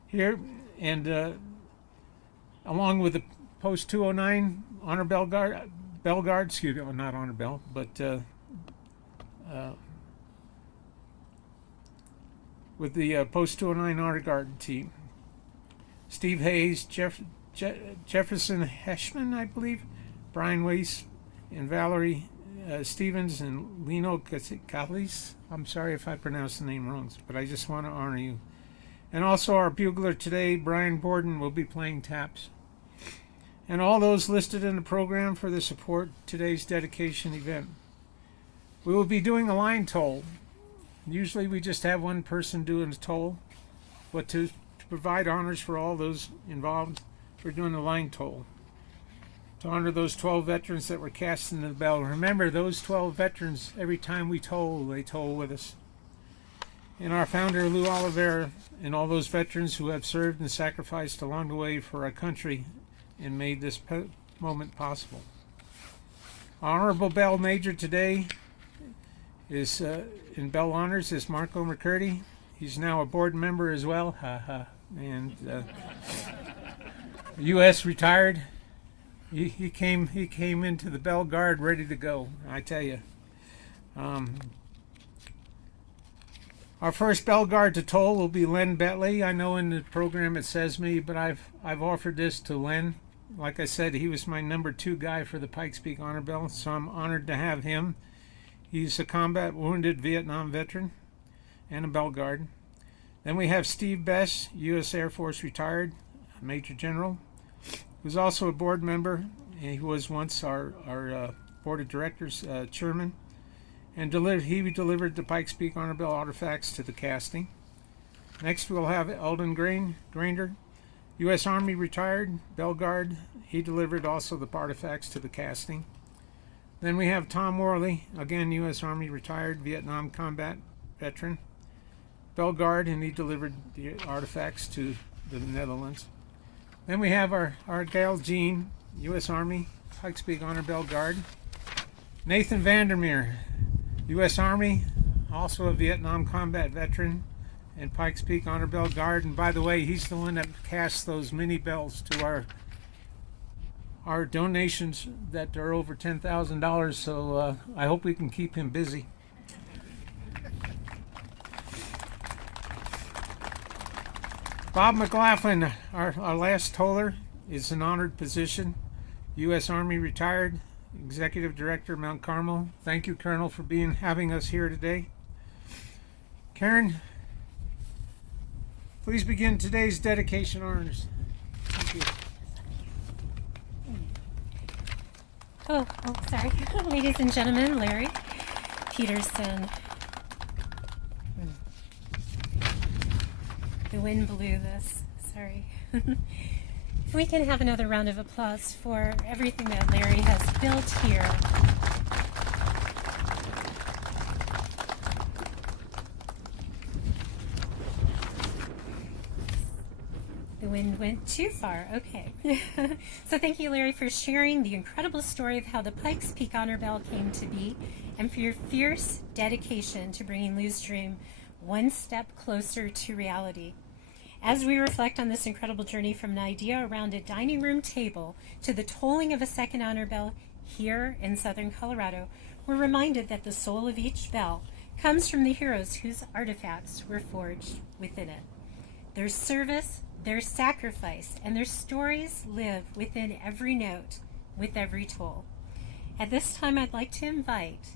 here, and along with the Post 209 Honor Bell Guard, excuse me, not Honor Bell, but with the Post 209 Honor Guard team. Steve Hayes, Jefferson Heschman, I believe, Brian Weiss, and Valerie Stevens, and Lino Callis. I'm sorry if I pronounced the name wrong, but I just want to honor you. And also our bugler today, Brian Borden, will be playing taps. And all those listed in the program for the support today's dedication event. We will be doing a line toll. Usually we just have one person doing the toll, but to provide honors for all those involved, we're doing a line toll to honor those 12 veterans that were cast into the bell. Remember, those 12 veterans, every time we toll, they toll with us. And our founder, Lou Oliveira, and all those veterans who have served and sacrificed along the way for our country and made this moment possible. Our Honorable Bell Major today is in Bell Honors is Marco McCurdy. He's now a board member as well. And U.S. retired. He came into the Bell Guard ready to go, I tell you. Our first Bell Guard to toll will be Len Bentley. I know in the program it says me, but I've offered this to Len. Like I said, he was my number 2 guy for the Pikes Peak Honor Bell, so I'm honored to have him. He's a combat wounded Vietnam veteran and a Bell Guard. Then we have Steve Bess, U.S. Air Force retired, Major General, who's also a board member. He was once our board of directors chairman, and he delivered the Pikes Peak Honor Bell artifacts to the casting. Next we'll have Eldon Grander, U.S. Army retired, Bell Guard. He delivered also the artifacts to the casting. Then we have Tom Worley, again U.S. Army retired, Vietnam combat veteran, Bell Guard, and he delivered the artifacts to the Netherlands. Then we have our gal Jean, U.S. Army, Pikes Peak Honor Bell Guard. Nathan Vandermeer, U.S. Army, also a Vietnam combat veteran, and Pikes Peak Honor Bell Guard. And by the way, he's the one that cast those mini bells to our donations that are over $10,000. So I hope we can keep him busy. Bob McLaughlin, our last toller, is an honored position. U.S. Army retired, Executive Director, Mount Carmel. Thank you, Colonel, for having us here today. Karen, please begin today's dedication honors. Thank you. Oh, sorry. Ladies and gentlemen, Larry Peterson. The wind blew this. Sorry. If we can have another round of applause for everything that Larry has built here. The wind went too far. Okay. So thank you, Larry, for sharing the incredible story of how the Pikes Peak Honor Bell came to be, and for your fierce dedication to bringing Lou's dream one step closer to reality. As we reflect on this incredible journey from an idea around a dining room table to the tolling of a second honor bell here in southern Colorado, we're reminded that the soul of each bell comes from the heroes whose artifacts were forged within it. Their service, their sacrifice, and their stories live within every note, with every toll. At this time, I'd like to invite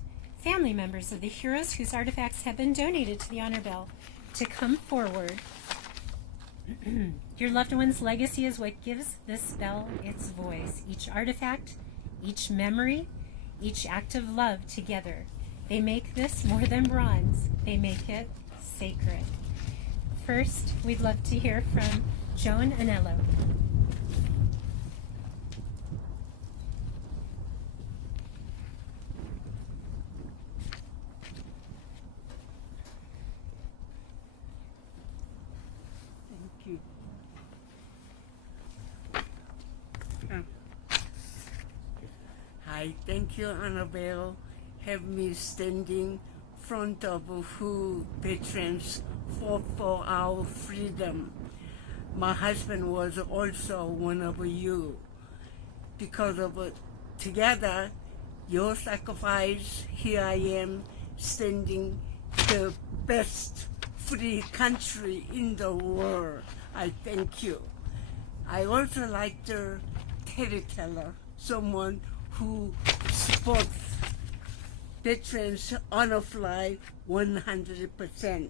family members of the heroes whose artifacts have been donated to the Honor Bell to come forward. Your loved one's legacy is what gives this bell its voice. Each artifact, each memory, each act of love together. They make this more than bronze. They make it sacred. First, we'd love to hear from Joan Anello. I thank you, Annabelle, have me standing front of who veterans fought for our freedom. My husband was also one of you. because of together, your sacrifice, here I am standing the best free country in the world. I thank you. I also like the storyteller, someone who supports veterans honor flight 100%.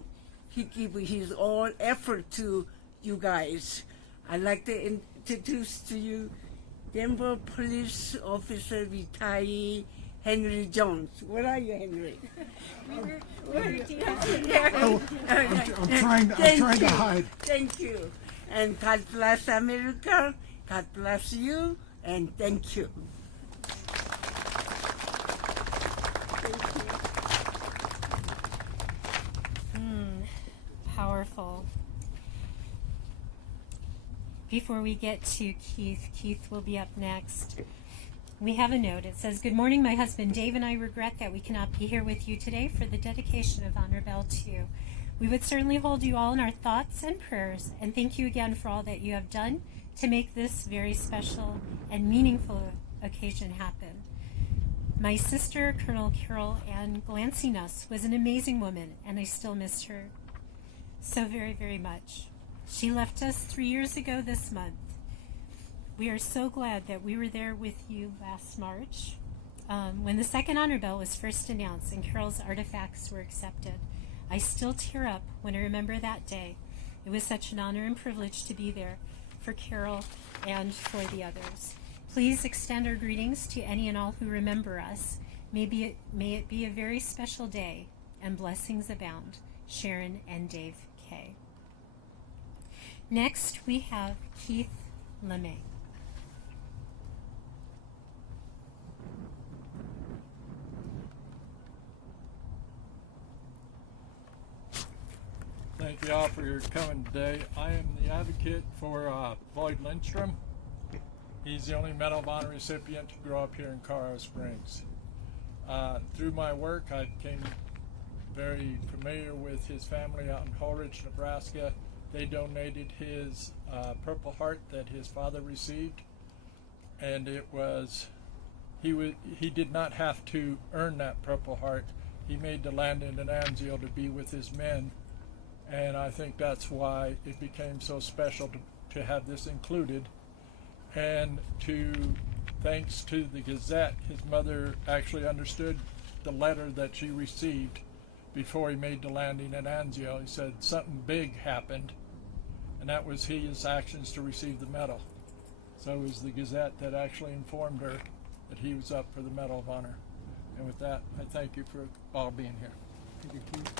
He gives his all effort to you guys. I'd like to introduce to you Denver Police Officer Retiree Henry Jones. Where are you, Henry? I'm trying to hide. Thank you. And God bless America. God bless you. And thank you. Powerful. Before we get to Keith will be up next. We have a note. It says, "Good morning, my husband Dave and I regret that we cannot be here with you today for the dedication of Honor Bell 2. We would certainly hold you all in our thoughts and prayers, and thank you again for all that you have done to make this very special and meaningful occasion happen. My sister, Colonel Carol Ann Glancing-Us, was an amazing woman, and I still miss her so very, very much. She left us 3 years ago this month. We are so glad that we were there with you last March when the second honor bell was first announced and Carol's artifacts were accepted. I still tear up when I remember that day. It was such an honor and privilege to be there for Carol and for the others. Please extend our greetings to any and all who remember us. May it be a very special day and blessings abound. Sharon and Dave K." Next, we have Keith LeMay. Thank you all for your coming today. I am the advocate for Floyd Lindstrom. He's the only Medal of Honor recipient to grow up here in Colorado Springs. Through my work, I became very familiar with his family out in Holdridge, Nebraska. They donated his Purple Heart that his father received, and he did not have to earn that Purple Heart. He made the landing in Anzio to be with his men, and I think that's why it became so special to have this included. And thanks to the Gazette, his mother actually understood the letter that she received before he made the landing in Anzio. He said something big happened, and that was his actions to receive the medal. So it was the Gazette that actually informed her that he was up for the Medal of Honor. And with that, I thank you for all being here. Thank you, Keith.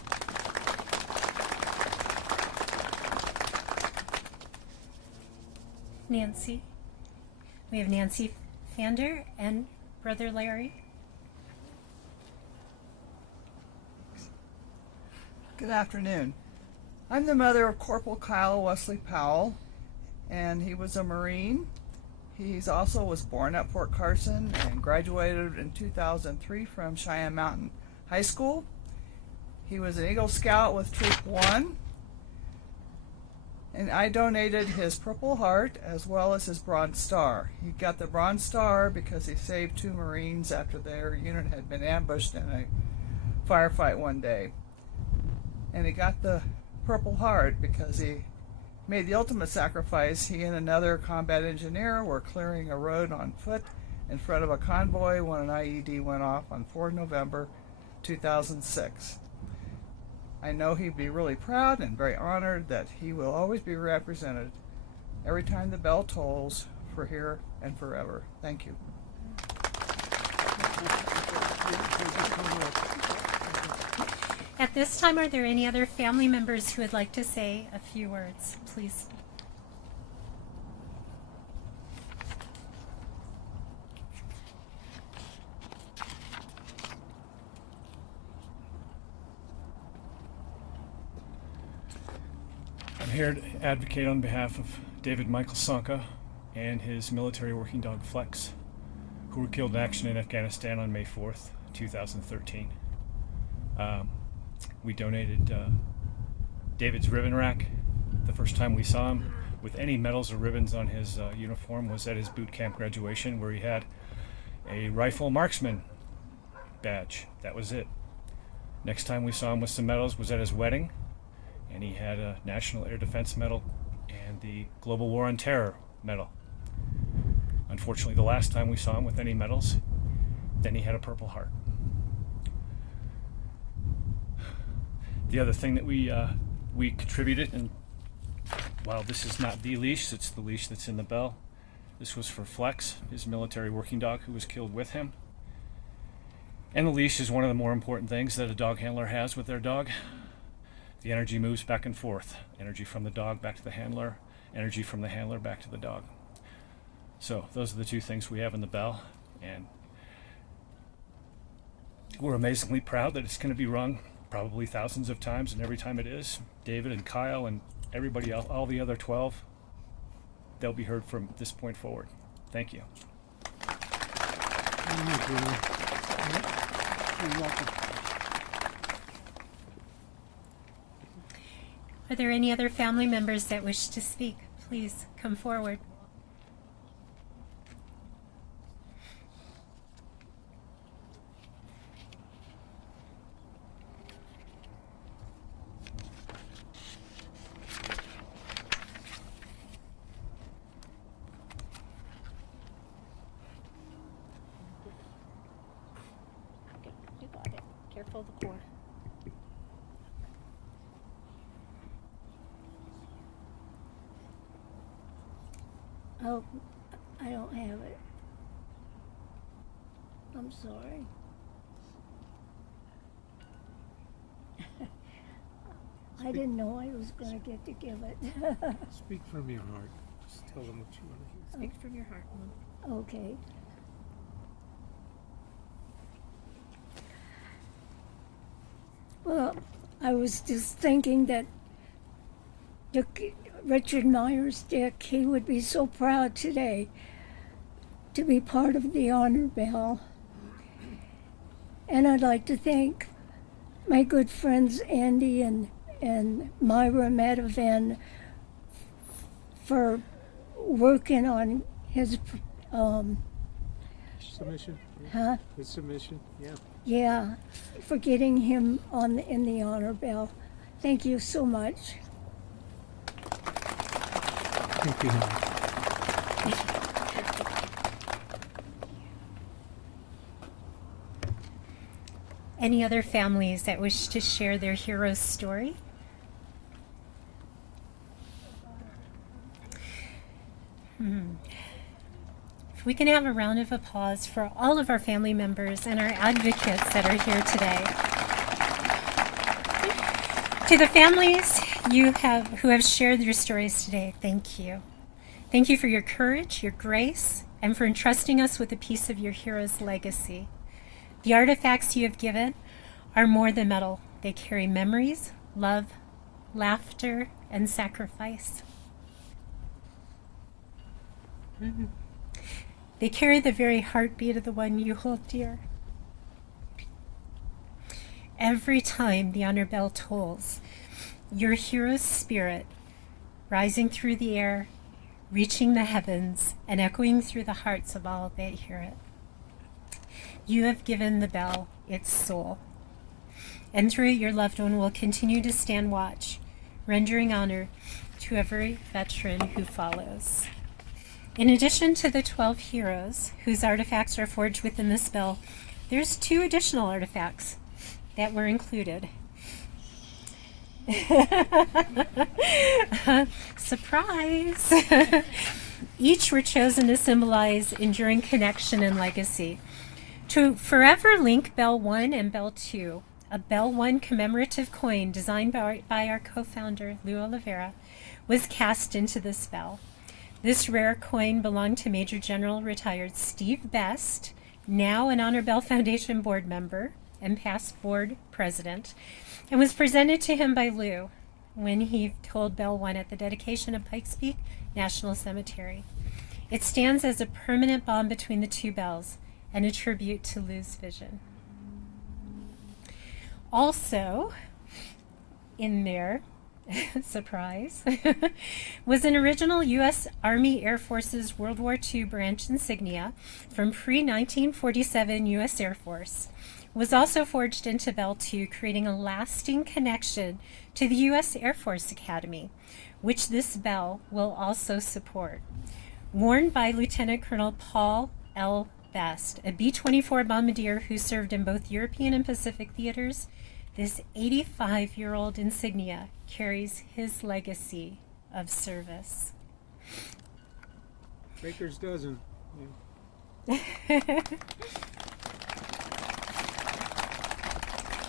Nancy. We have Nancy Fander and Brother Larry. Good afternoon. I'm the mother of Corporal Kyle Wesley Powell, and he was a Marine. He also was born at Fort Carson and graduated in 2003 from Cheyenne Mountain High School. He was an Eagle Scout with Troop 1, and I donated his Purple Heart as well as his Bronze Star. He got the Bronze Star because he saved 2 Marines after their unit had been ambushed in a firefight one day. And he got the Purple Heart because he made the ultimate sacrifice. He and another combat engineer were clearing a road on foot in front of a convoy when an IED went off on 4 November 2006. I know he'd be really proud and very honored that he will always be represented every time the bell tolls for here and forever. Thank you. At this time, are there any other family members who would like to say a few words? Please. I'm here to advocate on behalf of David Michael Sonka and his military working dog Flex, who were killed in action in Afghanistan on May 4th, 2013. We donated David's ribbon rack the first time we saw him with any medals or ribbons on his uniform was at his boot camp graduation, where he had a rifle marksman badge. That was it. Next time we saw him with some medals was at his wedding, and he had a National Air Defense Medal and the Global War on Terror Medal. Unfortunately, the last time we saw him with any medals, then he had a Purple Heart. The other thing that we contributed, and while this is not the leash, it's the leash that's in the bell. This was for Flex, his military working dog, who was killed with him. And the leash is one of the more important things that a dog handler has with their dog. The energy moves back and forth. Energy from the dog back to the handler, energy from the handler back to the dog. So those are the two things we have in the bell, and we're amazingly proud that it's going to be rung probably thousands of times, and every time it is, David and Kyle and everybody else, all the other 12, they'll be heard from this point forward. Thank you. Are there any other family members that wish to speak? Please come forward. You got it. Careful of the cord. Oh, I don't have it. I'm sorry. I didn't know I was going to get to give it. Speak from your heart. Just tell them what you want to hear. Speak from your heart, Mom. Okay. Well, I was just thinking that Richard Myers, Dick, he would be so proud today to be part of the honor bell. And I'd like to thank my good friends Andy and Myra Madavan for working on his Submission. huh? His submission. Yeah. Yeah, for getting him in the honor bell. Thank you so much. Thank you. Any other families that wish to share their hero's story? If we can have a round of applause for all of our family members and our advocates that are here today. To the families who have shared your stories today, thank you. Thank you for your courage, your grace, and for entrusting us with a piece of your hero's legacy. The artifacts you have given are more than metal. They carry memories, love, laughter, and sacrifice. They carry the very heartbeat of the one you hold dear. Every time the honor bell tolls, your hero's spirit, rising through the air, reaching the heavens, and echoing through the hearts of all that hear it. You have given the bell its soul, and through it your loved one will continue to stand watch, rendering honor to every veteran who follows. In addition to the 12 heroes whose artifacts are forged within this bell, there's 2 additional artifacts that were included. Surprise! Each were chosen to symbolize enduring connection and legacy. To forever link Bell 1 and Bell 2, a Bell 1 commemorative coin designed by our co-founder, Lou Oliveira, was cast into this bell. This rare coin belonged to Major General retired Steve Best, now an Honor Bell Foundation board member and past board president, and was presented to him by Lou when he told Bell 1 at the dedication of Pikes Peak National Cemetery. It stands as a permanent bond between the 2 bells and a tribute to Lou's vision. Also, in there surprise, was an original U.S. Army Air Force's World War II branch insignia from pre-1947 U.S. Air Force. Was also forged into Bell II, creating a lasting connection to the U.S. Air Force Academy, which this bell will also support. Worn by Lieutenant Colonel Paul L. Best, a B-24 bombardier who served in both European and Pacific theaters, this 85-year-old insignia carries his legacy of service. Baker's dozen.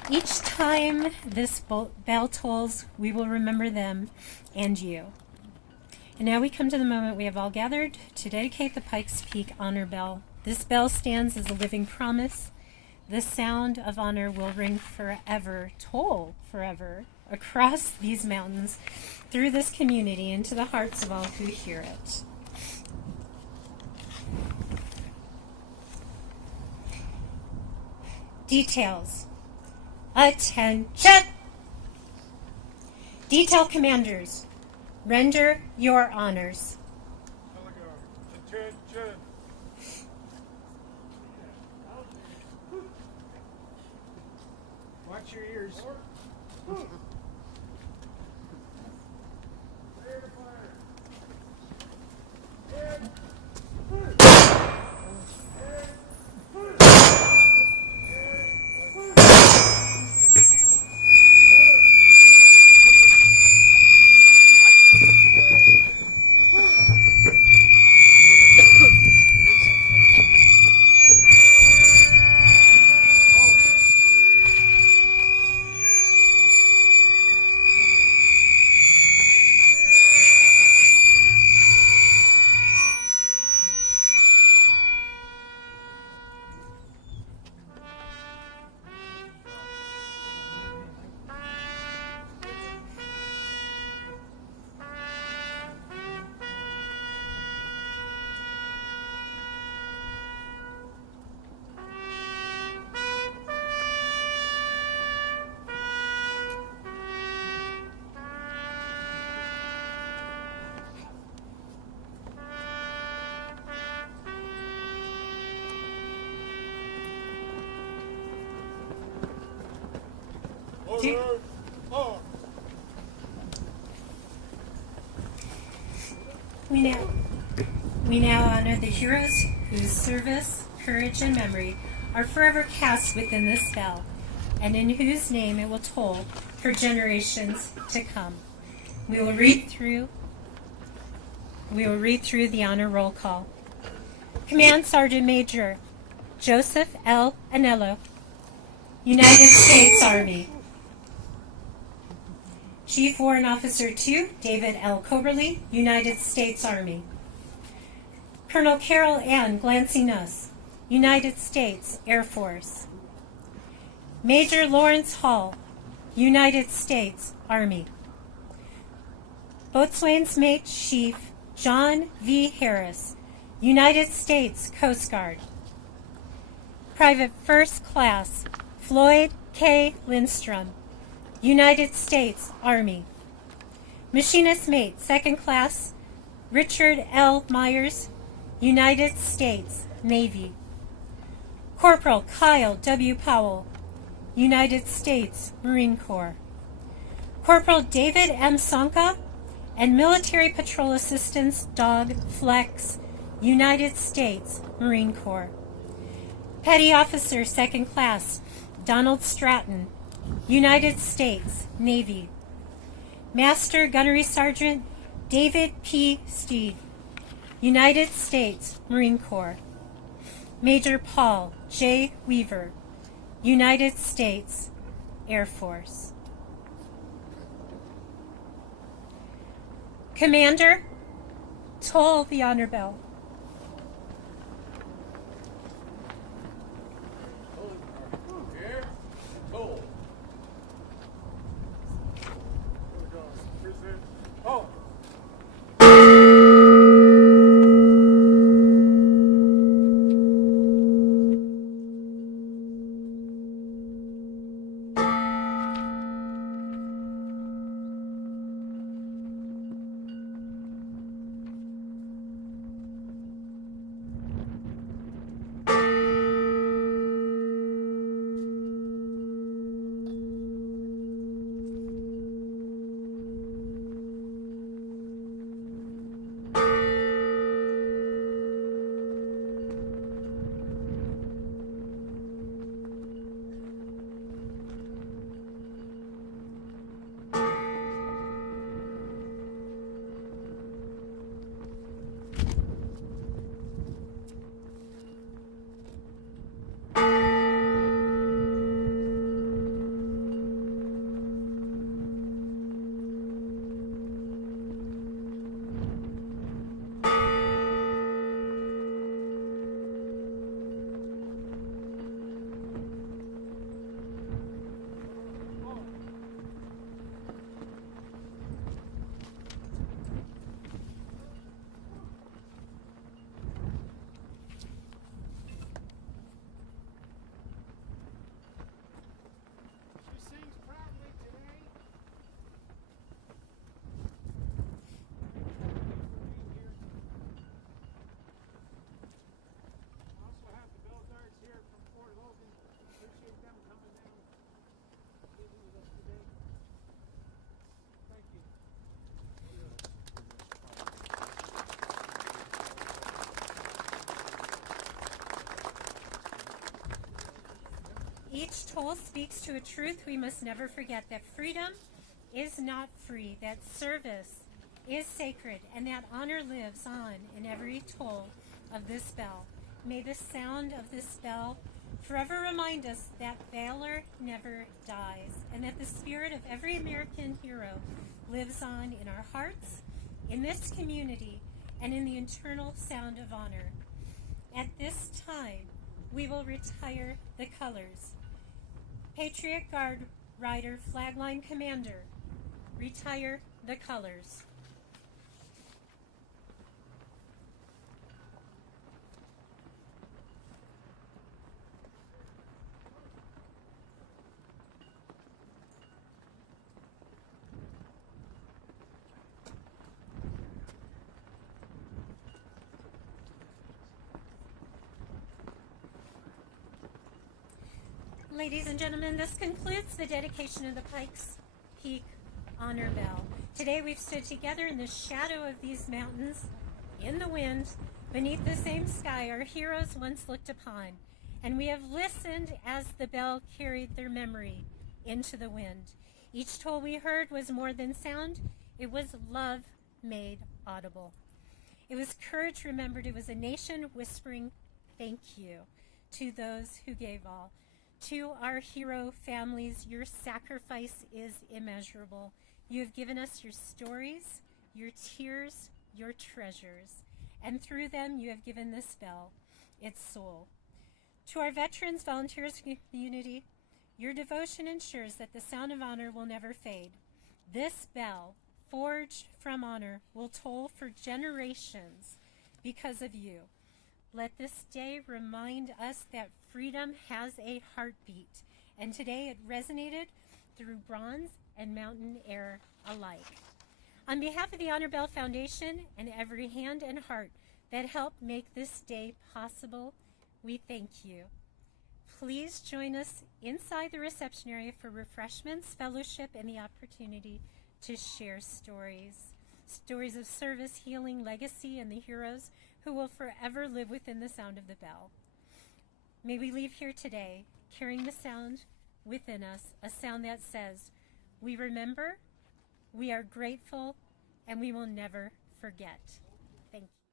Each time this bell tolls, we will remember them and you. And now we come to the moment we have all gathered to dedicate the Pikes Peak Honor Bell. This bell stands as a living promise. The sound of honor will ring forever, toll forever, across these mountains, through this community, into the hearts of all who hear it. Details. Attention! Detail commanders, render your honors. Attention. Watch your ears. We now honor the heroes whose service, courage, and memory are forever cast within this bell, and in whose name it will toll for generations to come. We will read through the honor roll call. Command Sergeant Major Joseph L. Anello, United States Army. Chief Warrant Officer 2, David L. Coberly, United States Army. Colonel Carol Ann Glancey-Nuss, United States Air Force. Major Lawrence Hall, United States Army. Boatswain's Mate Chief John V. Harris, United States Coast Guard. Private First Class Floyd K. Lindstrom, United States Army. Machinist Mate Second Class Richard L. Myers, United States Navy. Corporal Kyle W. Powell, United States Marine Corps. Corporal David M. Sonka and Military Patrol Assistance Dog Flex, United States Marine Corps. Petty Officer Second Class Donald Stratton, United States Navy. Master Gunnery Sergeant David P. Steed, United States Marine Corps. Major Paul J. Weaver, United States Air Force. Commander, toll the honor bell. Each toll speaks to a truth we must never forget, that freedom is not free, that service is sacred, and that honor lives on in every toll of this bell. May the sound of this bell forever remind us that valor never dies, and that the spirit of every American hero lives on in our hearts, in this community, and in the eternal sound of honor. At this time, we will retire the colors. Patriot Guard Rider Flagline Commander, retire the colors. Ladies and gentlemen, this concludes the dedication of the Pikes Peak Honor Bell. Today we've stood together in the shadow of these mountains, in the wind, beneath the same sky our heroes once looked upon, and we have listened as the bell carried their memory into the wind. Each toll we heard was more than sound, it was love made audible. It was courage remembered, it was a nation whispering thank you to those who gave all. To our hero families, your sacrifice is immeasurable. You have given us your stories, your tears, your treasures, and through them you have given this bell its soul. To our veterans, volunteers, community, your devotion ensures that the sound of honor will never fade. This bell, forged from honor, will toll for generations because of you. Let this day remind us that freedom has a heartbeat, and today it resonated through bronze and mountain air alike. On behalf of the Honor Bell Foundation and every hand and heart that helped make this day possible, we thank you. Please join us inside the reception area for refreshments, fellowship, and the opportunity to share stories. Stories of service, healing, legacy, and the heroes who will forever live within the sound of the bell. May we leave here today carrying the sound within us, a sound that says, we remember, we are grateful, and we will never forget. Thank you.